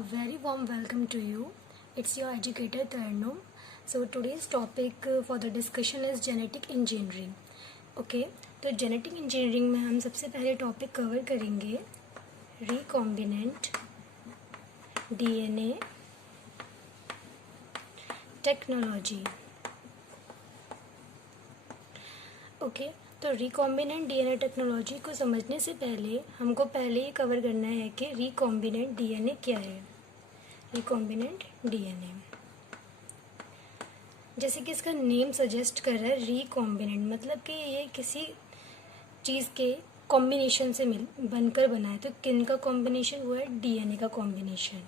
A very warm welcome to you. It's your educator Tarnum. So today's topic for the discussion is genetic engineering. Okay, तो genetic engineering में हम सबसे पहले topic cover करेंगे recombinant DNA technology. Okay, तो recombinant DNA technology को समझने से पहले हमको पहले ये कवर करना है कि रिकॉम्बिनेंट डीएनए क्या है. रिकॉम्बिनेंट डीएनए जैसे कि इसका नेम सजेस्ट कर रहा है रिकॉम्बिनेंट, मतलब कि ये किसी चीज़ के कॉम्बिनेशन से बनकर बना है. तो किन का कॉम्बिनेशन? वो है डीएनए का कॉम्बिनेशन.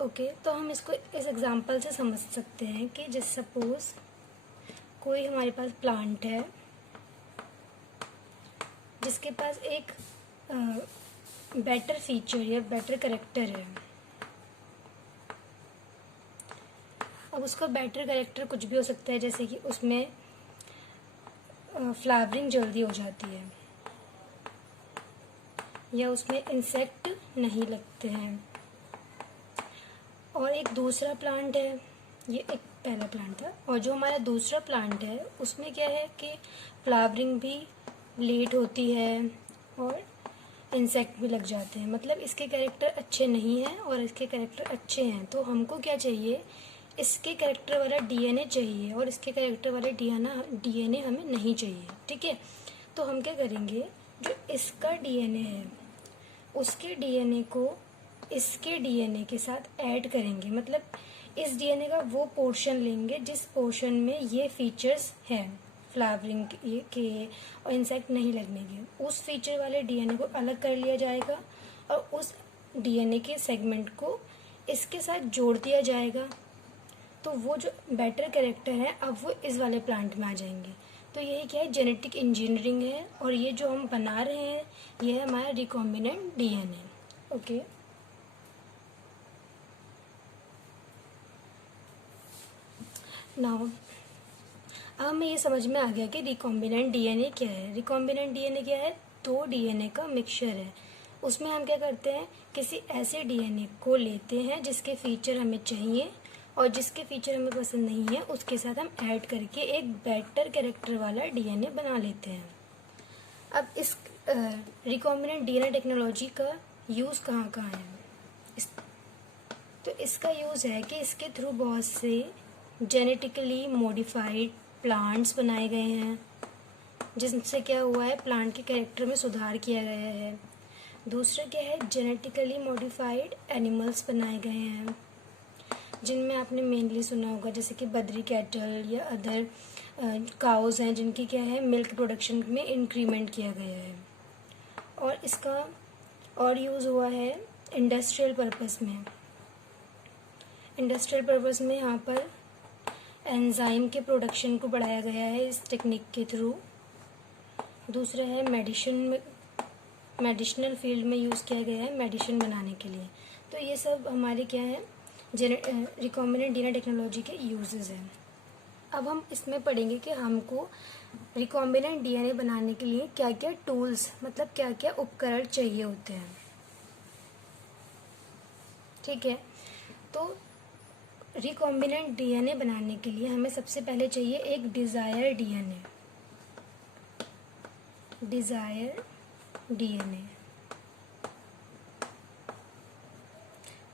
ओके, तो हम इसको इस एग्जांपल से समझ सकते हैं कि जैसे सपोज कोई हमारे पास प्लांट है जिसके पास एक बेटर फीचर या बेटर कैरेक्टर है. अब उसका बेटर कैरेक्टर कुछ भी हो सकता है, जैसे कि उसमें फ्लावरिंग जल्दी हो जाती है या उसमें इंसेक्ट नहीं लगते हैं. और एक दूसरा प्लांट है, ये एक पहला प्लांट था, और जो हमारा दूसरा प्लांट है उसमें क्या है कि फ्लावरिंग भी लेट होती है और इंसेक्ट भी लग जाते हैं. मतलब इसके कैरेक्टर अच्छे नहीं हैं और इसके कैरेक्टर अच्छे हैं. तो हमको क्या चाहिए? इसके कैरेक्टर वाला डीएनए चाहिए और इसके कैरेक्टर वाला डीएनए हमें नहीं चाहिए. ठीक है, तो हम क्या करेंगे, जो इसका डीएनए है उसके डीएनए को इसके डीएनए के साथ ऐड करेंगे. मतलब इस डीएनए का वो पोर्शन लेंगे जिस पोर्शन में ये फीचर्स हैं, फ्लावरिंग के और इंसेक्ट नहीं लगने के. उस फीचर वाले डीएनए को अलग कर लिया जाएगा और उस डीएनए के सेगमेंट को इसके साथ जोड़ दिया जाएगा. तो वो जो बेटर कैरेक्टर है अब वो इस वाले प्लांट में आ जाएंगे. तो यही क्या है? जेनेटिक इंजीनियरिंग है. और ये जो हम बना रहे हैं ये है हमारा रिकॉम्बिनेंट डीएनए. ओके, नाउ अब हमें ये समझ में आ गया कि रिकॉम्बिनेंट डीएनए क्या है. रिकॉम्बिनेंट डीएनए क्या है? दो डीएनए का मिक्सचर है. उसमें हम क्या करते हैं, किसी ऐसे डीएनए को लेते हैं जिसके फीचर हमें चाहिए और जिसके फीचर हमें पसंद नहीं है उसके साथ हम ऐड करके एक बेटर कैरेक्टर वाला डीएनए बना लेते हैं. अब इस रिकॉम्बिनेंट डीएनए टेक्नोलॉजी का यूज़ कहाँ कहाँ है? तो इसका यूज़ है कि इसके थ्रू बहुत से जेनेटिकली मॉडिफाइड प्लांट्स बनाए गए हैं जिनसे क्या हुआ है, प्लांट के कैरेक्टर में सुधार किया गया है. दूसरा क्या है, जेनेटिकली मॉडिफाइड एनिमल्स बनाए गए हैं जिनमें आपने मेनली सुना होगा जैसे कि बद्री कैटल या अदर काउज हैं जिनकी क्या है, मिल्क प्रोडक्शन में इंक्रीमेंट किया गया है. और इसका और यूज़ हुआ है इंडस्ट्रियल पर्पस में. इंडस्ट्रियल पर्पस में यहाँ पर एंजाइम के प्रोडक्शन को बढ़ाया गया है इस टेक्निक के थ्रू. दूसरा है मेडिसिनल फील्ड में यूज़ किया गया है मेडिसिन बनाने के लिए. तो ये सब हमारे क्या है, रिकॉम्बिनेंट डीएनए टेक्नोलॉजी के यूजेस हैं. अब हम इसमें पढ़ेंगे कि हमको रिकॉम्बिनेंट डीएनए बनाने के लिए क्या क्या टूल्स, मतलब क्या क्या उपकरण चाहिए होते हैं. ठीक है, तो रिकॉम्बिनेंट डीएनए बनाने के लिए हमें सबसे पहले चाहिए एक डिज़ायर डीएनए.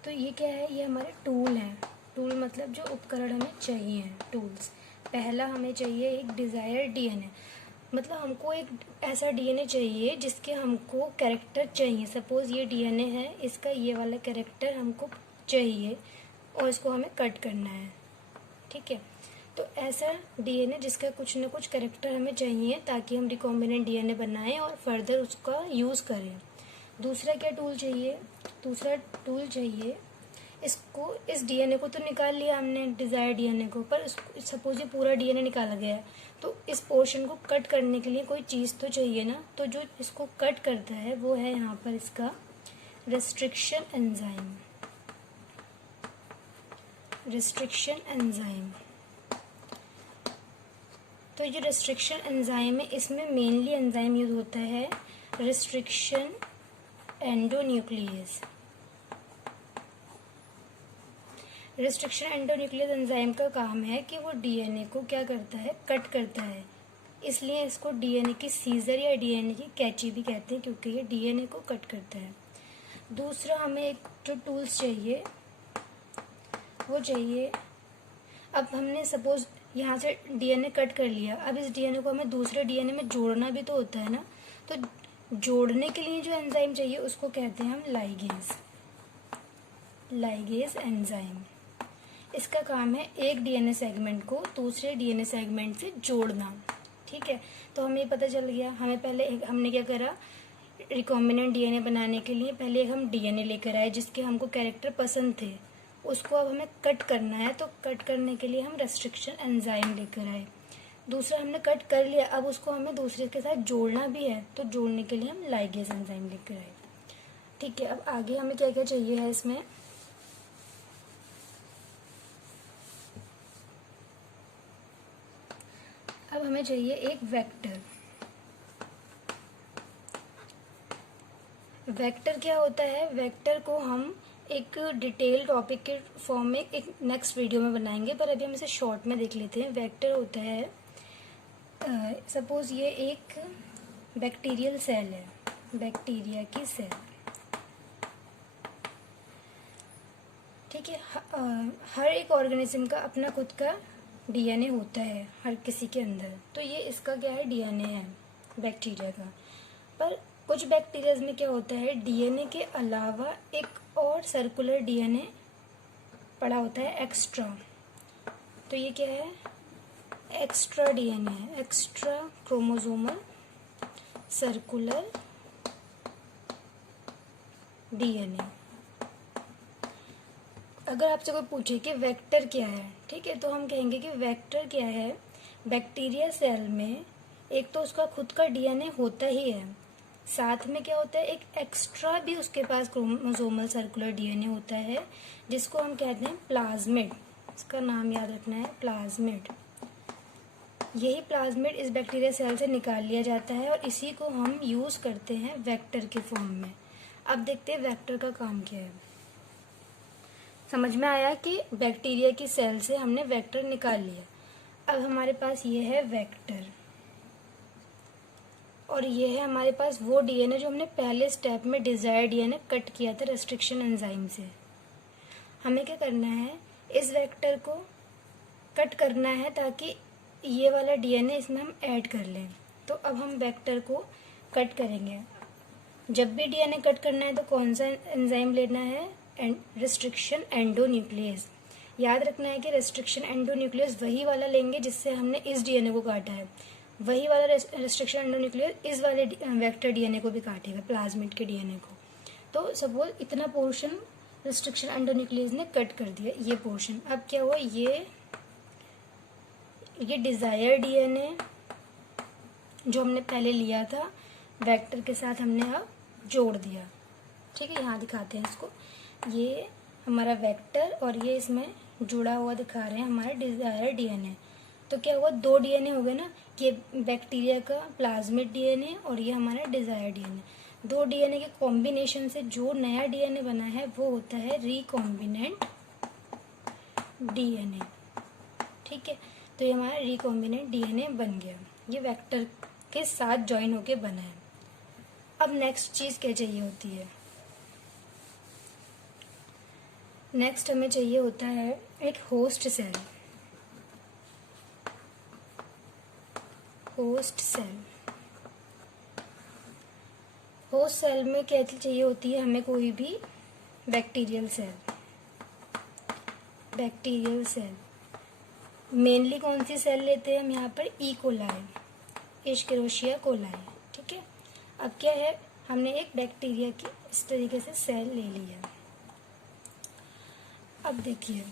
तो ये क्या है? ये हमारे टूल हैं. टूल मतलब जो उपकरण हमें चाहिए हैं, टूल्स. पहला हमें चाहिए एक डिज़ायर डीएनए, मतलब हमको एक ऐसा डीएनए चाहिए जिसके हमको कैरेक्टर चाहिए. सपोज़ ये डीएनए है, इसका ये वाला कैरेक्टर हमको चाहिए और इसको हमें कट करना है. ठीक है, तो ऐसा डीएनए जिसका कुछ ना कुछ कैरेक्टर हमें चाहिए ताकि हम रिकॉम्बिनेंट डीएनए बनाएं और फर्दर उसका यूज़ करें. दूसरा क्या टूल चाहिए? दूसरा टूल चाहिए, इस डीएनए को तो निकाल लिया हमने, डिज़ायर डीएनए को, पर सपोज ये पूरा डीएनए निकाला गया है तो इस पोर्शन को कट करने के लिए कोई चीज़ तो चाहिए ना. तो जो इसको कट करता है वो है यहाँ पर इसका रेस्ट्रिक्शन एंजाइम. तो ये रेस्ट्रिक्शन एंजाइम है, इसमें मेनली एंजाइम यूज होता है restriction endonuclease. Restriction endonuclease enzyme का काम है कि वो डीएनए को क्या करता है, कट करता है। इसलिए इसको डीएनए की सीजर या डीएनए की कैंची भी कहते हैं, क्योंकि ये डीएनए को कट करता है। दूसरा हमें एक जो टूल्स चाहिए वो चाहिए, अब हमने सपोज यहाँ से डीएनए कट कर लिया, अब इस डीएनए को हमें दूसरे डीएनए में जोड़ना भी तो होता है ना, तो जोड़ने के लिए जो एंजाइम चाहिए उसको कहते हैं हम लाइगेज एंजाइम। इसका काम है एक डीएनए सेगमेंट को दूसरे डीएनए सेगमेंट से जोड़ना। ठीक है, तो हमें पता चल गया। हमें पहले हमने क्या करा, रिकॉम्बिनेंट डीएनए बनाने के लिए पहले हम डीएनए लेकर आए जिसके हमको कैरेक्टर पसंद थे, उसको अब हमें कट करना है, तो कट करने के लिए हम रेस्ट्रिक्शन एंजाइम लेकर आए। दूसरा हमने कट कर लिया, अब उसको हमें दूसरे के साथ जोड़ना भी है, तो जोड़ने के लिए हम लाइगेज एंजाइम लेकर आए। ठीक है, अब आगे हमें क्या क्या चाहिए है इसमें, अब हमें चाहिए एक वेक्टर। वेक्टर क्या होता है, वेक्टर को हम एक डिटेल टॉपिक के फॉर्म में एक नेक्स्ट वीडियो में बनाएंगे, पर अभी हम इसे शॉर्ट में देख लेते हैं। वेक्टर होता है, सपोज ये एक बैक्टीरियल सेल है, बैक्टीरिया की सेल। ठीक है, हर एक ऑर्गेनिज्म का अपना खुद का डीएनए होता है हर किसी के अंदर, तो ये इसका क्या है, डीएनए है बैक्टीरिया का। पर कुछ बैक्टीरिया में क्या होता है, डीएनए के अलावा एक और सर्कुलर डीएनए पड़ा होता है एक्स्ट्रा, तो ये क्या है, एक्स्ट्रा डीएनए है, एक्स्ट्रा क्रोमोसोमल सर्कुलर डीएनए। अगर आपसे कोई पूछे कि वेक्टर क्या है, ठीक है, तो हम कहेंगे कि वेक्टर क्या है, बैक्टीरिया सेल में एक तो उसका खुद का डीएनए होता ही है, साथ में क्या होता है, एक एक्स्ट्रा भी उसके पास क्रोमोसोमल सर्कुलर डीएनए होता है, जिसको हम कहते हैं प्लाज्मिड। इसका नाम याद रखना है, प्लाज्मिड। यही प्लाज्मिड इस बैक्टीरिया सेल से निकाल लिया जाता है और इसी को हम यूज करते हैं वेक्टर के फॉर्म में। अब देखते हैं वेक्टर का काम क्या है। समझ में आया कि बैक्टीरिया की सेल से हमने वेक्टर निकाल लिया। अब हमारे पास ये है वेक्टर, और ये है हमारे पास वो डीएनए जो हमने पहले स्टेप में डिजायर्ड डीएनए कट किया था रेस्ट्रिक्शन एंजाइम से। हमें क्या करना है, इस वेक्टर को कट करना है ताकि ये वाला डीएनए इसमें हम ऐड कर लें। तो अब हम वेक्टर को कट करेंगे। जब भी डीएनए कट करना है तो कौन सा एंजाइम लेना है, रेस्ट्रिक्शन एंडोन्यूक्लियस। याद रखना है कि रेस्ट्रिक्शन एंडोन्यूक्लियस वही वाला लेंगे जिससे हमने इस डीएनए को काटा है, वही वाला रेस्ट्रिक्शन एंडोन्यूक्लियस इस वाले वेक्टर डीएनए को भी काटेगा, प्लाज्मिड के डीएनए को। तो सपोज इतना पोर्शन रेस्ट्रिक्शन एंडोन्यूक्लियस ने कट कर दिया, ये पोर्शन। अब क्या हुआ, ये डिजायर डीएनए जो हमने पहले लिया था वेक्टर के साथ हमने अब जोड़ दिया। ठीक है, यहाँ दिखाते हैं इसको, ये हमारा वेक्टर और ये इसमें जुड़ा हुआ दिखा रहे हैं हमारा डिजायर डीएनए। तो क्या हुआ, दो डीएनए हो गए ना, ये बैक्टीरिया का प्लाज्मिड डीएनए और ये हमारा डिजायर डीएनए। दो डीएनए के कॉम्बिनेशन से जो नया डीएनए बना है वो होता है रिकॉम्बिनेंट डीएनए। ठीक है, तो ये हमारा रिकॉम्बिनेंट डीएनए बन गया, ये वेक्टर के साथ ज्वाइन होके बना है। अब नेक्स्ट चीज क्या चाहिए होती है, नेक्स्ट हमें चाहिए होता है एक होस्ट सेल। होस्ट सेल में क्या चाहिए होती है हमें, कोई भी बैक्टीरियल सेल। मेनली कौन सी सेल लेते हैं हम यहाँ पर, ई कोलाई, एस्केरियोशिया कोलाई। ठीक है, अब क्या है, हमने एक बैक्टीरिया की इस तरीके से सेल ले लिया। अब देखिए,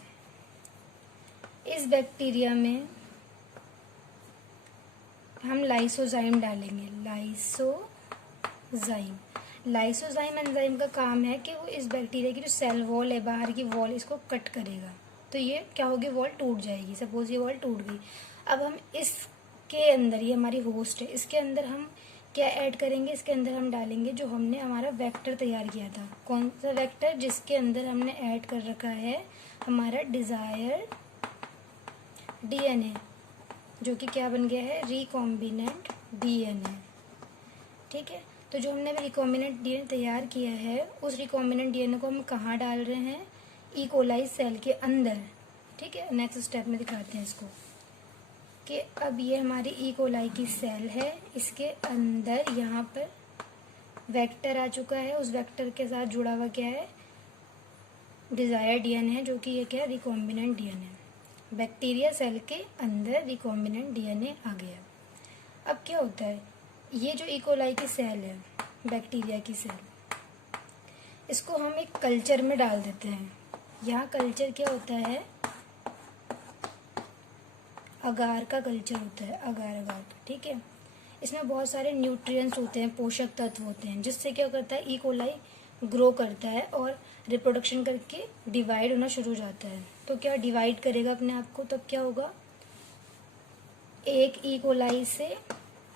इस बैक्टीरिया में हम लाइसोजाइम डालेंगे, लाइसोजाइम एंजाइम का काम है कि वो इस बैक्टीरिया की जो सेल वॉल है, बाहर की वॉल, इसको कट करेगा। तो ये क्या होगी, वॉल टूट जाएगी। सपोज ये वॉल टूट गई, अब हम इसके अंदर, ये हमारी होस्ट है, इसके अंदर हम क्या ऐड करेंगे, इसके अंदर हम डालेंगे जो हमने हमारा वेक्टर तैयार किया था। कौन सा वेक्टर, जिसके अंदर हमने ऐड कर रखा है हमारा डिजायर डीएनए, जो कि क्या बन गया है, रिकॉम्बिनेंट डीएनए। ठीक है, तो जो हमने अभी रिकॉम्बिनेंट डीएनए तैयार किया है, उस रिकॉम्बिनेंट डीएनए को हम कहाँ डाल रहे हैं, ई कोलाई सेल के अंदर। ठीक है, नेक्स्ट स्टेप में दिखाते हैं इसको कि अब ये हमारी ई कोलाई की सेल है, इसके अंदर यहाँ पर वेक्टर आ चुका है, उस वेक्टर के साथ जुड़ा हुआ क्या है, डिजायर डीएनए है, जो कि ये क्या है, रिकॉम्बिनेंट डीएनए। बैक्टीरिया सेल के अंदर रिकॉम्बिनेंट डीएनए आ गया। अब क्या होता है, ये जो ई कोलाई की सेल है, बैक्टीरिया की सेल, इसको हम एक कल्चर में डाल देते हैं। यहाँ कल्चर क्या होता है, अगार का कल्चर होता है, अगार का। ठीक है, इसमें बहुत सारे न्यूट्रिएंट्स होते हैं, पोषक तत्व होते हैं, जिससे क्या करता है, ई कोलाई ग्रो करता है और रिप्रोडक्शन करके डिवाइड होना शुरू हो जाता है। तो क्या डिवाइड करेगा अपने आप को, तब क्या होगा, एक ई कोलाई से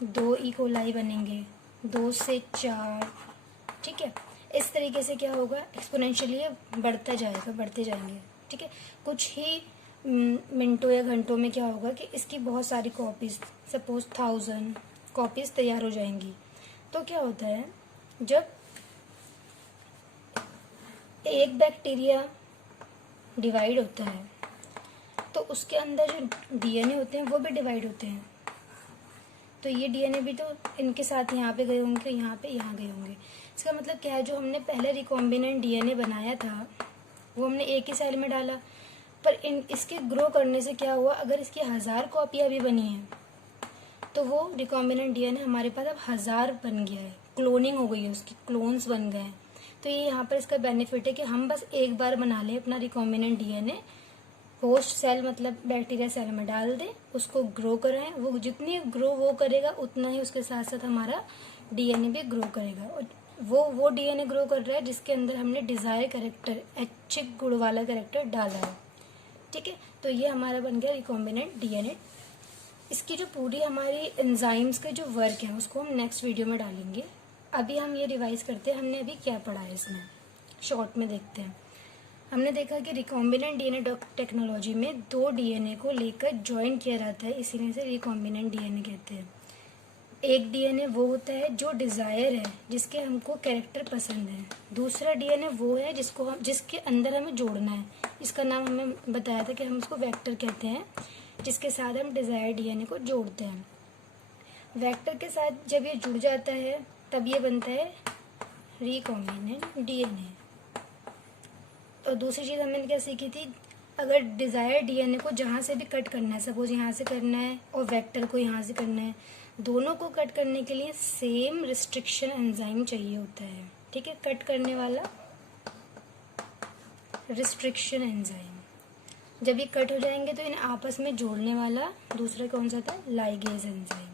2 ई कोलाई बनेंगे, 2 से 4। ठीक है, इस तरीके से क्या होगा, एक्सपोनेंशियली बढ़ता जाएगा, बढ़ते जाएंगे। ठीक है, कुछ ही मिनटों या घंटों में क्या होगा कि इसकी बहुत सारी कॉपीज, सपोज 1000 कॉपीज तैयार हो जाएंगी। तो क्या होता है, जब एक बैक्टीरिया डिवाइड होता है तो उसके अंदर जो डीएनए होते हैं वो भी डिवाइड होते हैं। तो ये डीएनए भी तो इनके साथ यहाँ पे गए होंगे, यहाँ गए होंगे। इसका मतलब क्या है, जो हमने पहले रिकॉम्बिनेंट डीएनए बनाया था वो हमने एक ही सेल में डाला, पर इसके ग्रो करने से क्या हुआ, अगर इसकी 1000 कॉपियाँ भी बनी हैं तो वो रिकॉम्बिनेंट डीएनए हमारे पास अब 1000 बन गया है, क्लोनिंग हो गई है, उसकी क्लोन्स बन गए हैं। तो ये यहाँ पर इसका बेनिफिट है कि हम बस एक बार बना लें अपना रिकॉम्बिनेंट डीएनए, होस्ट सेल मतलब बैक्टीरिया सेल में डाल दें, उसको ग्रो कराएं, वो जितनी ग्रो वो करेगा उतना ही उसके साथ साथ हमारा डीएनए भी ग्रो करेगा। और वो डीएनए ग्रो कर रहा है जिसके अंदर हमने डिजायर कैरेक्टर, ऐच्छिक गुण वाला कैरेक्टर डाला है। ठीक है, तो ये हमारा बन गया रिकॉम्बिनेंट डीएनए। इसकी जो पूरी हमारी एंजाइम्स के जो वर्क है उसको हम नेक्स्ट वीडियो में डालेंगे। अभी हम ये रिवाइज करते हैं, हमने अभी क्या पढ़ा है इसमें, शॉर्ट में देखते हैं। हमने देखा कि रिकॉम्बिनेंट डीएनए टेक्नोलॉजी में 2 डीएनए को लेकर ज्वाइन किया जाता है, इसीलिए से रिकॉम्बिनेंट डीएनए कहते हैं। एक डीएनए वो होता है जो डिजायर है, जिसके हमको कैरेक्टर पसंद है। दूसरा डीएनए वो है जिसके अंदर हमें जोड़ना है, इसका नाम हमें बताया था कि हम इसको वेक्टर कहते हैं, जिसके साथ हम डिजायर डीएनए को जोड़ते हैं। वेक्टर के साथ जब ये जुड़ जाता है तब ये बनता है रिकॉम्बिनेंट डीएनए। और दूसरी चीज़ हमने क्या सीखी थी, अगर डिज़ायर डीएनए को जहाँ से भी कट करना है, सपोज यहाँ से करना है और वेक्टर को यहाँ से करना है, दोनों को कट करने के लिए सेम रिस्ट्रिक्शन एंजाइम चाहिए होता है। ठीक है, कट करने वाला रिस्ट्रिक्शन एंजाइम। जब ये कट हो जाएंगे तो इन्हें आपस में जोड़ने वाला दूसरा कौन सा था, लाइगेज एंजाइम।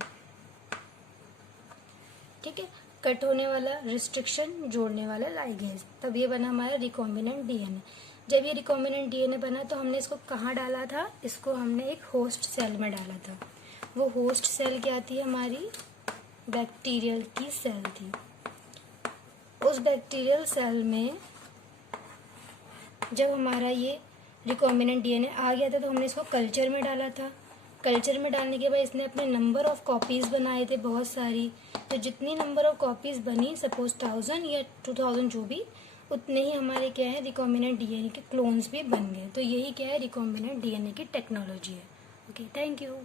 ठीक है, कट होने वाला रिस्ट्रिक्शन, जोड़ने वाला लाइगेज, तब ये बना हमारा रिकॉम्बिनेंट डीएनए। जब ये रिकॉम्बिनेंट डीएनए बना तो हमने इसको कहाँ डाला था, इसको हमने एक होस्ट सेल में डाला था। वो होस्ट सेल क्या थी, हमारी बैक्टीरियल की सेल थी। उस बैक्टीरियल सेल में जब हमारा ये रिकॉम्बिनेंट डीएनए आ गया था तो हमने इसको कल्चर में डाला था। कल्चर में डालने के बाद इसने अपने नंबर ऑफ कॉपीज़ बनाए थे, बहुत सारी। तो जितनी नंबर ऑफ कॉपीज़ बनी, सपोज 1000 या 2000 जो भी, उतने ही हमारे क्या है, रिकॉम्बिनेंट डीएनए के क्लोन्स भी बन गए। तो यही क्या है, रिकॉम्बिनेंट डीएनए की टेक्नोलॉजी है। Okay, thank you.